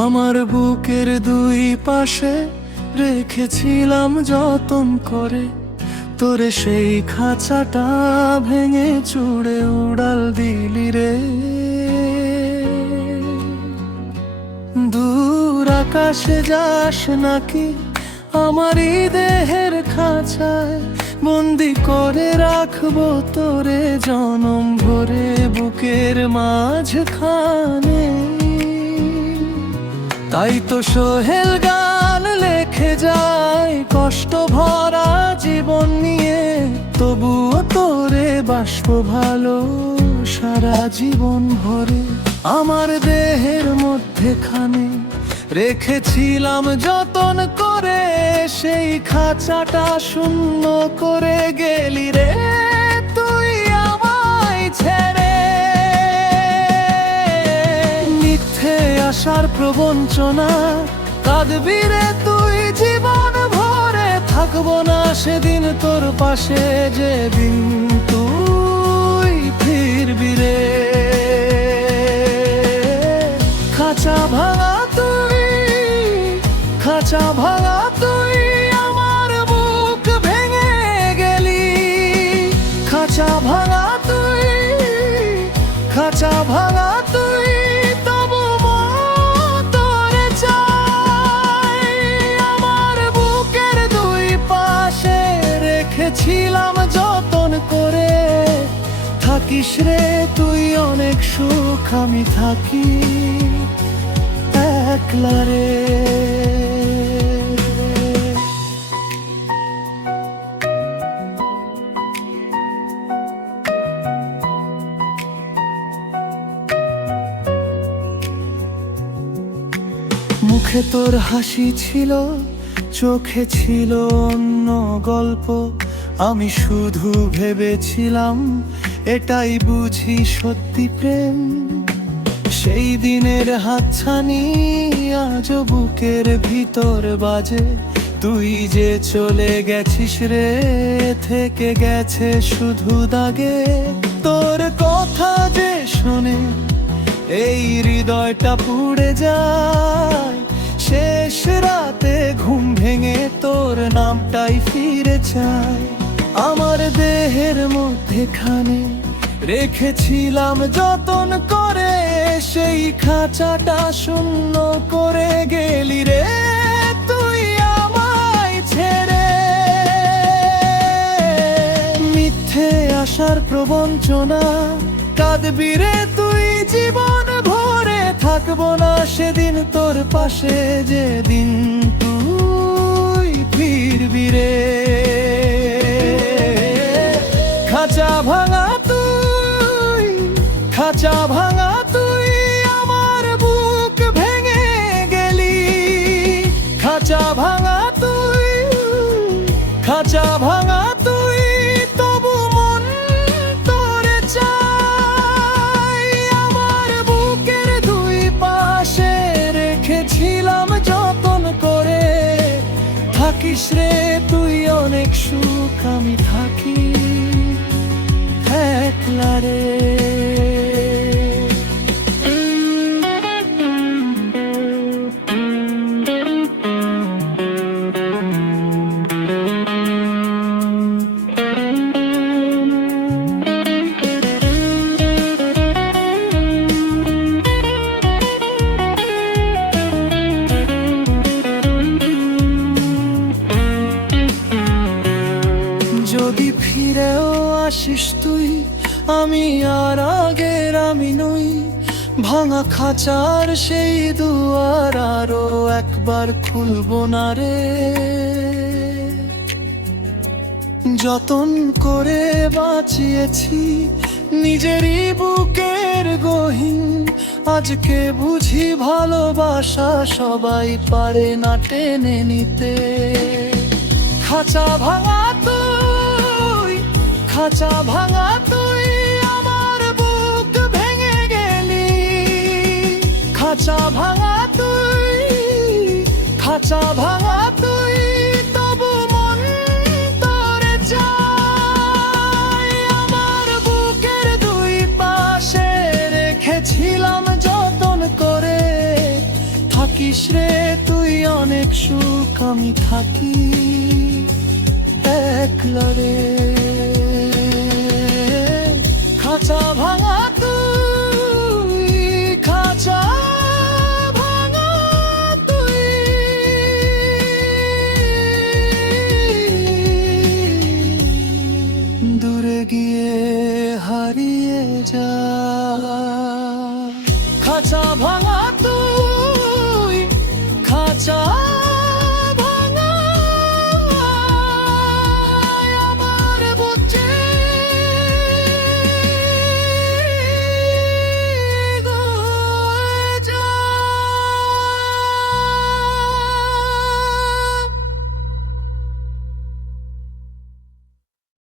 আমার বুকের দুই পাশে রেখেছিলাম যতন করে, তোরে সেই খাঁচাটা ভেঙে চুড়ে উড়াল দিলি রে। দূর আকাশে যাস নাকি আমারই দেহের খাঁচায়, বন্দি করে রাখবো তোরে জনম ভরে বুকের মাঝখানে। তাই তো সোহেল গান লেখে যায় কষ্ট ভরা জীবন নিয়ে, তবুও তোরে বাসবো ভালো সারা জীবন ভরে। আমার দেহের মধ্যেখানে রেখেছিলাম যতন করে, সেই খাঁচাটা শূন্য করে গেলি রে তুই আমায় ছেড়ে। মিথ্যে আশার প্রবঞ্চনা কাঁদবি রে তুই জীবন ভরে, থাকবো না সেদিন তোর পাশে যেদিন তুই ফিরবি রে। খাঁচা ভাঙা তুই, খাঁচা ভাঙা তুই আমার বুক ভেঙে গেলি। খাঁচা ভাঙা তুই, খাঁচা ভাঙা তুই, তবু মন তোরে চাই। আমার বুকের দুই পাশে রেখেছিলাম যতন করে, থাকিস রে তুই অনেক সুখ আমি থাকি একলা রে। মুখে তোর হাসি ছিল, চোখে ছিল অন্য গল্প, আমি শুধু ভেবেছিলাম এটাই বুঝি সত্যি প্রেম। সেই দিনের হাতছানি আজও বুকের ভিতর বাজে, তুই যে চলে গেছিস রে থেকে গেছে শুধু দাগে। তোর কথা যে শোনে এই হৃদয়টা পুড়ে যায়, শেষ রাতে ঘুম ভেঙে তোর নামটাই ফিরে চায়। আমার দেহের মধ্যেখানে রেখেছিলাম যতন করে, সেই খাঁচাটা শূন্য করে গেলি রে তুই আমায় ছেড়ে। মিথ্যে আশার প্রবঞ্চনা কাঁদবি রে তুই জীবন ভরে, থাকবো না সেদিন তোর পাশে যেদিন তুই ফিরবি রে। খাঁচা ভাঙা তুই, খাঁচা ভাঙা তুই আমার বুক ভেঙে গেলি। খাঁচা ভাঙা তুই, খাঁচা ভাঙা তুই, তবু মন তোরে চাই। আমার বুকের দুই পাশে রেখেছিলাম যতন করে, থাকিস রে তুই অনেক সুখ আমি থাকি একলা রে। যদি ফিরেও আসিস তুই আমি আর আগের আমি নই, ভাঙা খাঁচার সেই দুয়ার আরো একবার খুলবো না রে। যতন করে বাঁচিয়েছি নিজেরই বুকের গহীন, আজকে বুঝি ভালোবাসা সবাই পারে না টেনে নিতে। খাঁচা ভাঙা তুই, খাঁচা ভাঙা তুই আমার বুক ভেঙে গেলি। খাঁচা ভাঙা তুই, খাঁচা ভাঙা তুই, তবু মন তোরে চাই। আমার বুকের দুই পাশে রেখেছিলাম যতন করে, থাকিস রে তুই অনেক সুখ, আমি থাকি একলা রে। খাঁচা ভাঙা তুই, খাঁচা ভাঙা তুই, দূরে গিয়ে হারিয়ে যা। খাঁচা ভাঙা